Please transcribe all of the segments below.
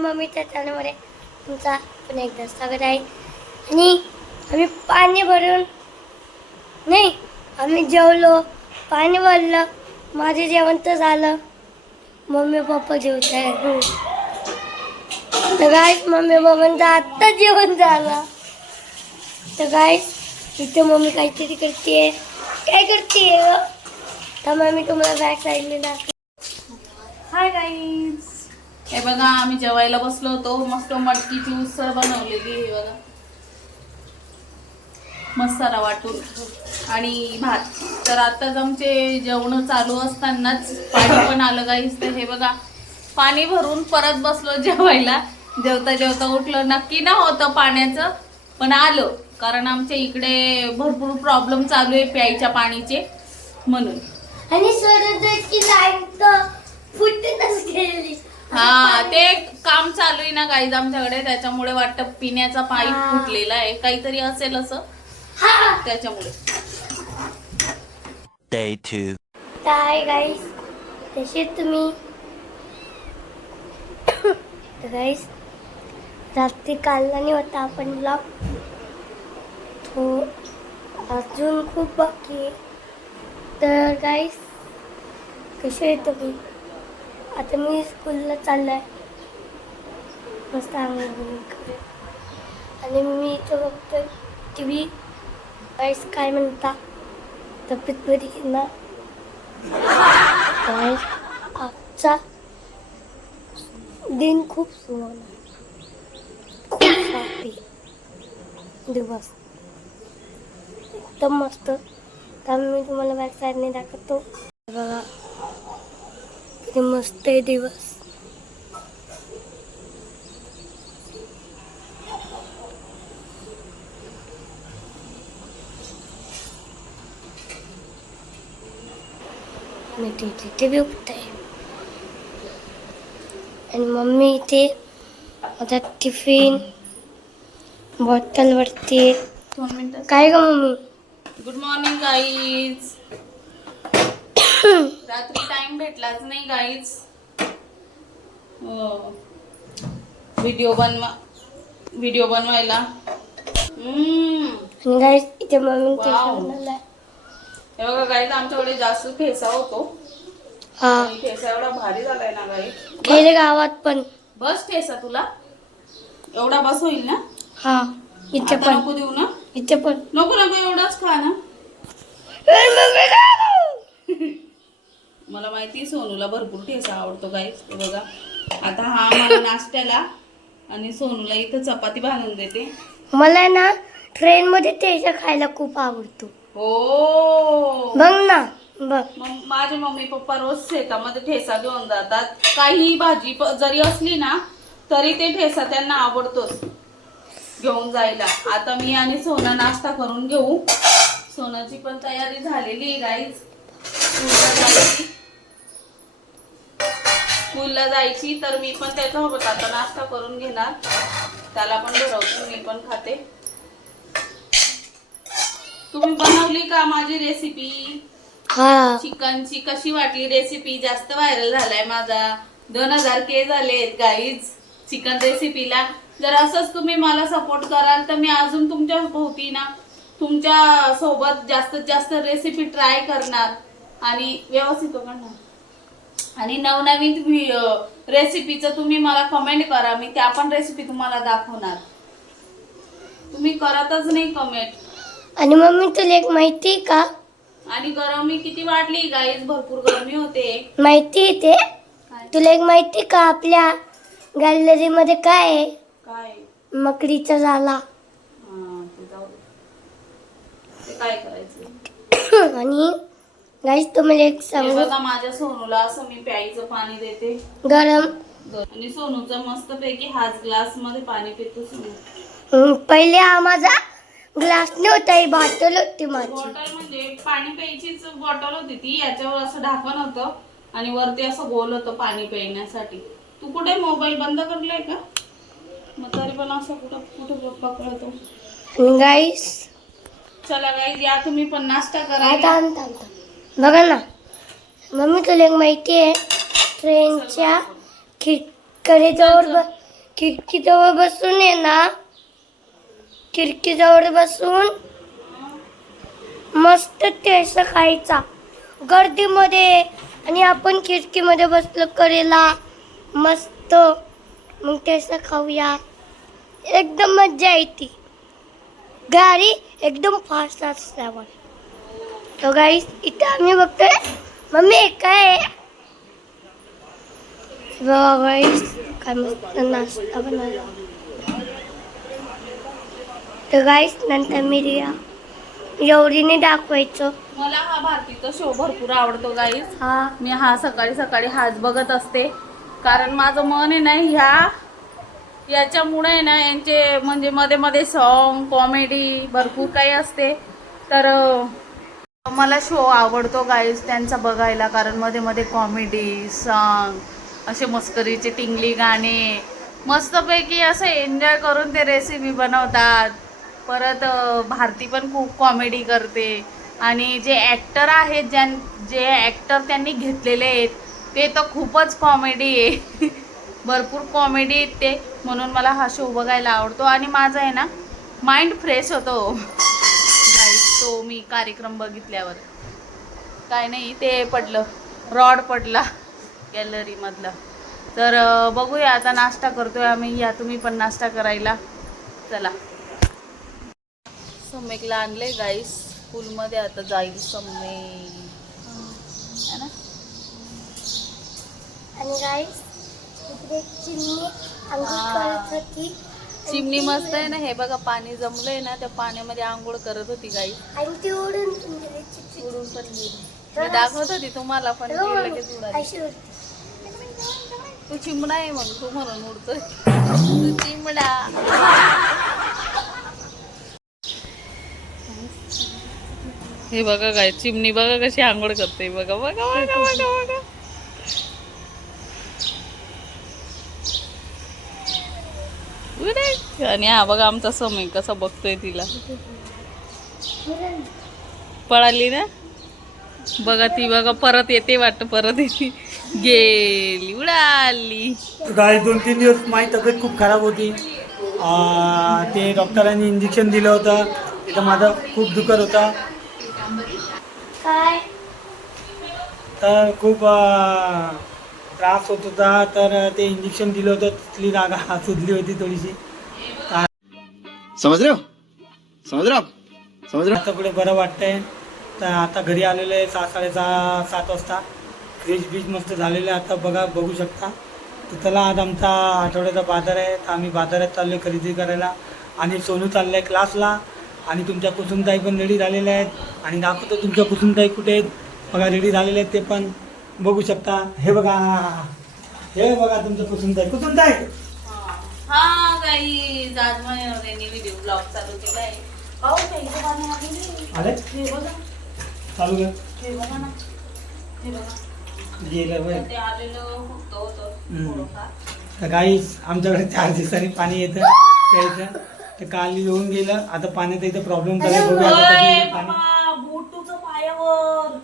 मम्मीच्या चॅनलमध्ये तुमचा पुन्हा एकदा स्वागत आहे. आणि आम्ही पाणी भरून नाही आम्ही जेवलो पाणी भरलं माझं जेवण तर झालं. मम्मी पप्पा जेवत आहे तर गाईस मम्मी पप्पांचं आत्ता जेवण झालं. तर गाईस इथे मम्मी काहीतरी करते काय करते तर मम्मी तुम्हाला बॅक साईडने दाखव हाय गाईज हे बघा आम्ही जेवायला बसलो होतो. मस्त मटकीची उसळ बनवलेली हे बघा. मसाला वाटून. आणि भात. तर आताच आमचे जेवण चालू असतानाच पाणी पण आलं काहीच तर हे बघा पाणी भरून परत बसलो जेवायला. जेवता जेवता उठलं. नक्की ना होतं पाण्याचं पण आलं. कारण आमच्या इकडे भरपूर प्रॉब्लेम चालू आहे प्यायच्या पाणीचे. म्हणून. आणि तर हा ते काम चालू आहे ना गाईज आमच्याकडे त्याच्यामुळे वाटतं पिण्याचा पाईप. फुटलेला आहे. काहीतरी असेल असं. हा. त्याच्यामुळे. Day two. काय गाईस तसे तुम्ही. गाईस रात्री काढला नाही होता आपण ब्लॉग तो अजून खूप बाकी आहे. तर गाईस कसे आहे तुम्ही? आता मी स्कूलला चाललो आहे मस्त आंघोळ आणि मी इथं बघतो टी व्ही वाईस काय म्हणता तब्येत बरी आहे ना? आजचा दिन खूप सुहावला खूप हॅपी दिवस. एकदम मस्त. त्यामुळे मी तुम्हाला बॅक साईडने दाखवतो बघा. किती मस्त आहे दिवस। मी तिथे बी उठते आणि मम्मी इथे आता टिफ़िन बॉटल वरती दोन मिनिटं काय ग मम्मी? गुड मॉर्निंग गाईज रात्री टाइम भेटलाच नाही गाईज व्हिडिओ बनवा. व्हिडिओ बनवायला. गाईस इथे मम्मी हे बघा गाईज आमच्याकडे जास्त ठेसा होतो. हा. ठेसा एवढा भारी झालाय ना गाई खेडे गावात पण. बस ठेसा तुला. एवढा बस होईल ना? हा. इथे आता पण. नको देऊ ना. इथे पण. नको नको एवढाच खा ना? मला माहिती सोनूला भरपूर ठेसा आवडतो गाईस बघा. आता हा मला नाश्त्याला आणि सोनूला इथं चपाती बांधून देते. मला ना ट्रेन मध्ये तेजा खायला खूप आवडतो. हो. बघ ना बघ. मग माझे मम्मी पप्पा रोज शेतामध्ये ठेसा घेऊन जातात. काही भाजी प- जरी असली ना तरी ते ठेसा त्यांना आवडतोच. घेऊन जायला. आता मी आणि सोना नाश्ता करून घेऊ. सोनाची पण तयारी झालेली आहे गाईज स्कूलला जायची तर मी पण त्याच्यासोबत आता नाश्ता करून घेणार. त्याला पण भरवते मी पण खाते. तुम्ही बनवली का माझी रेसिपी हा. चिकनची कशी वाटली रेसिपी जास्त व्हायरल झालाय माझा. दोन हजार के झालेत गाईज चिकन रेसिपीला जर असंच तुम्ही मला सपोर्ट कराल तर मी अजून तुमच्या भोवती ना तुमच्यासोबत जास्तीत जास्त रेसिपी ट्राय करणार. आणि व्यवस्थित करणार. आणि नवनवीन रेसिपीचं तुम्ही मला कमेंट करा. मी त्या पण रेसिपी तुम्हाला दाखवणार. तुम्ही करतच नाही कमेंट आणि मम्मी तुला एक माहिती का? आणि गरमी किती वाढली गाईज भरपूर गरमी होते. माहिती आहे ते. काय? तुला एक माहिती का? आपल्या गॅलरी मध्ये काय आहे? काय? मकडीचा झाला. हा, ते जाऊ दे. ते काय करायचं? आणि गाईस तुम्हाला एक हे सांगू? बघा माझ्या सोनूला असं मी प्यायचं पाणी देते. गरम. आणि सोनूचा मस्त पैकी हाच ग्लासमध्ये पाणी पितो सोनू. हम्म, पहिले हा माझा ग्लास नव्हता ही बॉटल होती माझी. बॉटल म्हणजे पाणी प्यायचीच बॉटल होती ती याच्यावर असं ढाकण होतं आणि वरती असं गोल होतं पाणी पिण्यासाठी तू कुठे मोबाईल बंद करलाय का? मग तरी पण असं कुठं कुठे पकडतो. गाईस चला गाईज या तुम्ही पण नाश्ता करा. आता आणता आणता. बघा ना. मम्मी तुला एक माहिती आहे ट्रेनच्या खिडकीजवळ ब खिडकीजवळ बसून आहे ना. खिडकीजवळ बसून मस्त टेस्ट खायचा. गर्दीमध्ये आणि आपण खिडकीमध्ये बसलो करेला. मस्त. मग टेस्ट खाऊया. एकदम मज्जा येते. गाडी एकदम फास्ट असल्यावर. तो गाडी इथे आम्ही बघतोय मम्मी काय गाईस काय मस्त नाश्ता बनवला. तर गाईस नंतर मी रिया. एवढीने दाखवायचं. मला हा भारतीचा शो भरपूर आवडतो गाईज हा. मी हा सकाळी सकाळी हाच बघत असते. कारण माझं मन आहे ना ह्या याच्यामुळे ना यांचे म्हणजे मध्ये मध्ये सॉन्ग कॉमेडी भरपूर काही असते. तर मला शो आवडतो गाईज त्यांचा बघायला. कारण मध्ये मध्ये कॉमेडी सॉन्ग असे मस्करीचे टिंगली गाणे. मस्तपैकी असं एन्जॉय करून ते रेसिपी बनवतात. परत भारती पण खूप कॉमेडी करते. आणि जे ॲक्टर आहेत ज्यां जे ॲक्टर त्यांनी घेतलेले आहेत ते तर खूपच कॉमेडी आहे. भरपूर कॉमेडी आहेत ते. म्हणून मला हा शो बघायला आवडतो. आणि माझा आहे ना माइंड फ्रेश होतो. मी कार्यक्रम बघितल्यावर. काय नाही ते पडलं. रॉड पडला गॅलरीमधलं तर बघूया आता नाश्ता करतोय आम्ही. या तुम्ही पण नाश्ता करायला. चला. सम्यकला आणले गाईस स्कूलमध्ये आता जाईल ना? आणि गाईस चिमणी होती. चिमणी मस्त आहे ना हे बघा पाणी जमलंय ना त्या पाण्यामध्ये आंघोळ करत होती गाई. आणि ती ओढून पण गेली चिमणी. उडून पण गेली मी दाखवत होती तुम्हाला पण ती लगेच उडाली. अशी होती. तू चिमणा आहे मग तू म्हणून उडतोय तू चिमणा. हे बघा काय चिमणी बघा कशी आंघोळ करते. बघा बघा बघा बघा बघा. आणि हा बघा आमचा समय कसा बघतोय तिला. पळाली ना? बघा ती बघा परत येते वाटत परत येते. गेली उडाली. गाय दोन तीन दिवस माझी तब्येत खूप खराब होती. आ, ते डॉक्टरांनी इंजेक्शन दिलं होतं. तिथं माझं खूप दुखत होता. काय? तर खूप त्रास होत होता. तर ते इंजेक्शन दिलं होतं. तिथली जागा सुजली होती थोडीशी. समझ रहे हो? समझ रहे हो समझ रहे हो? आता पुढे बरं वाटतंय. तर आता घरी आलेलं आहे सहा साडेसहा सात वाजता. फ्रीज बीज मस्त झालेलं आहे. आता बघा बघू शकता. तर चला आज आमचा आठवड्याचा बाजार आहे. तर आम्ही बाजारात चाललो आहे खरेदी करायला. आणि सोनू चाललं आहे क्लासला आणि तुमच्या कुसुमताई पण रेडी झालेल्या आहेत. आणि दाखवतो तुमच्या कुसुमताई कुठे आहेत. बघा रेडी झालेले आहेत ते पण. बघू शकता. हे बघा. हे बघा तुमच्या कुसुमताई. कुसुमताई! हा गाई आज रेनी व्हिडिओ ब्लॉग चालू केला आहे पाहू काही दुकानं आलेली. अरे हे बघा. चालू कर. हे बघा ना. हे बघा. गेलं बघ ते आलेलं फक्त होतं हम्म. थोडंफार. तर काहीच आमच्याकडे चार दिवसांनी पाणी येतं प्यायचं. तर काल येऊन गेलं. आता पाण्याचा इथं प्रॉब्लेम झाला. बघूया आता कधी ओय, येईल पाणी बाबा, बूट तुझं पायावर.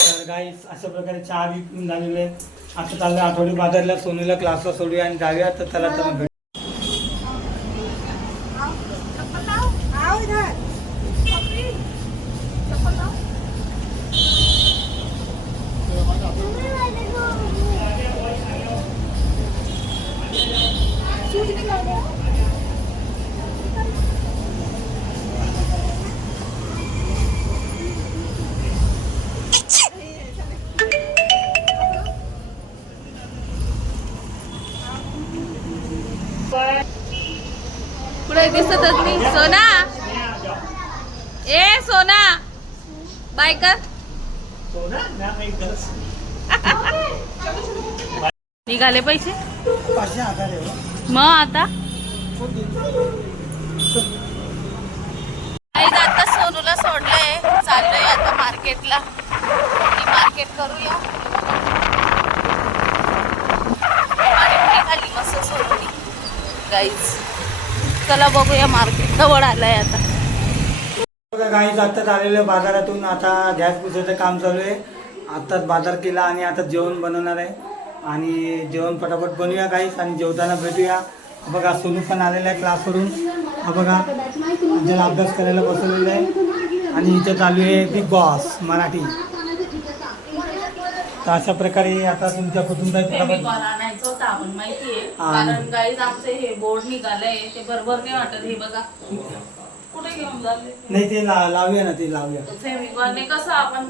तर गाईस अशा प्रकारे चहा विकून झालेले आहेत आता चाललं आठवडी बाजारला सोनूला क्लासला सोडूया आणि जाऊया. तर त्याला तर मग निघाले पैसे? हो. मग आता? आई आता सोनूला सोडलंय. चाललोय आता मार्केटला. मार्केट करूया. आणि निघाली मस्त सोडली गाईज चला बघूया मार्केट जवळ आलंय आता. बघा गाईच आत्ताच आलेलं बाजारातून आता गॅस पुसायचं काम चालू आहे. आत्ताच बाजार केला आणि आता जेवण बनवणार आहे. आणि जेवण पटापट बनवूया काहीच आणि जेवताना भेटूया. बघा सोनू पण आलेला आहे क्लासवरून हा बघा ज्याला अभ्यास करायला बसवलेला आहे. आणि इथे चालू आहे बिग बॉस मराठी. तर अशा प्रकारे आता तुमच्या कुटुंबात फेमिकॉल पटापट आणायचं होतं आपण माहितीये. हा. कारण गाईज आमचे हे बोर्ड निघालंय. ते बरोबर नाही वाटत हे बघा. नाही ते लावूया ना ते लावूया. फेमिकॉलने कसं आपण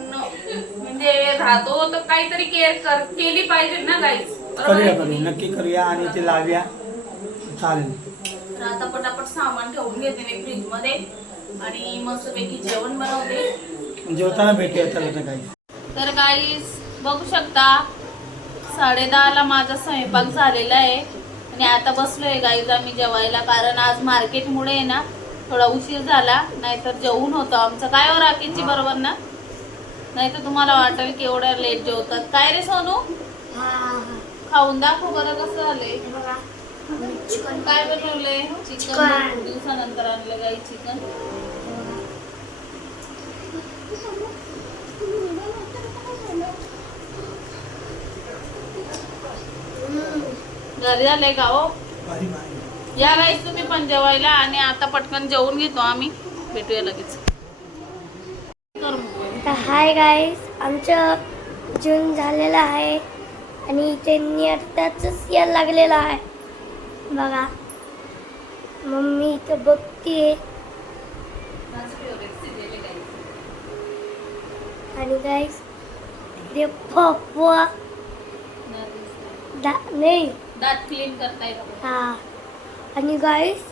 म्हणजे राहतो तर काहीतरी केअर कर केली पाहिजे ना गाईज करूया करूया. नक्की करूया आणि ते लावूया. चालेल. तर आता पटापट सामान ठेवून घेते मी फ्रीजमध्ये आणि मस्तपैकी जेवण बनवते. जेवताना भेटूया तर काही तर गाईज बघू शकता साडेदहाला माझा स्वयंपाक झालेला आहे. आणि आता बसलोय गाईज आम्ही जेवायला. कारण आज मार्केटमुळे आहे ना थोडा उशीर झाला नाहीतर जेवून होतं आमचं. काय हो राखींची बरोबर ना? नाहीतर तुम्हाला वाटेल की एवढ्या लेट जेवतात. काय रे सोनू? हा हा. खाऊन दाखव बरं कसं चिकन काय बनवलंय? चिकन दिवसानंतर आणलं गाई चिकन. घरी झालंय का हो? या गाईस तुम्ही पण जेवायला आणि आता पटकन जेवून घेतो आम्ही. भेटूया लगेच. तर हाय गाईस आमचं जून झालेलं आहे आणि त्यांनी आताच यायला लागलेलं आहे. बघा मम्मी इथं बघतीये. आणि गाईस इकडे पप्पा दा नाही. दात क्लीन करता येतो हा. आणि गाईस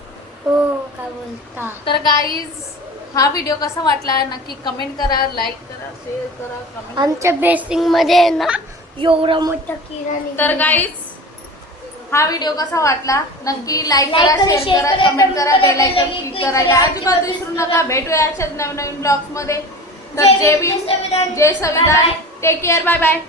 हो काय बोलता? तर गाईज हा व्हिडिओ कसा वाटला? नक्की कमेंट करा लाईक करा शेअर करा कमेंट आमच्या बेसिंगमध्ये ना एवढा मोठा किरा तर. गाईज हा व्हिडिओ कसा वाटला? नक्की लाईक करा शेअर करा कमेंट करा बेल आयकॉन क्लिक करा, करायला अजिबात विसरू नका. भेटूया अशाच नवीन नवीन ब्लॉग्समध्ये. तर जय भीम, जय संविधान. Take care bye bye